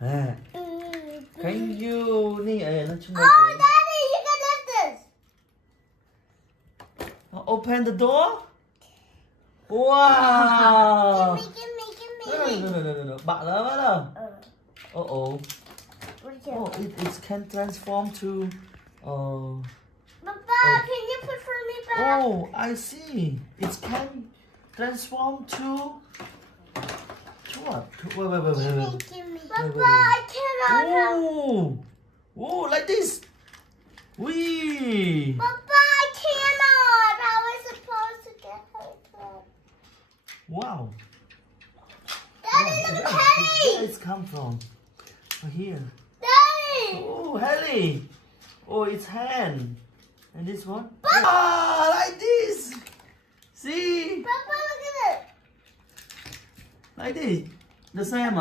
Can you นี่แล้วช่วย Oh, Daddy, you can lift this. Open the door. Wow. Give me. No. Bạ lắm đó. Oh. What is Oh, it? it can transform to. Papa, can you put for me back? Oh, I see. It can transform to what? Wait. Give me. Papa, I cannot have. Oh, like this. Wee. Papa, I cannot. How was I supposed to get her? Wow. Daddy, look at Harry. Where it's come from? Here. Daddy. Oh, Harry. Oh, it's hand. And this one? Like this. See? Papa, look at it. Like this. The same,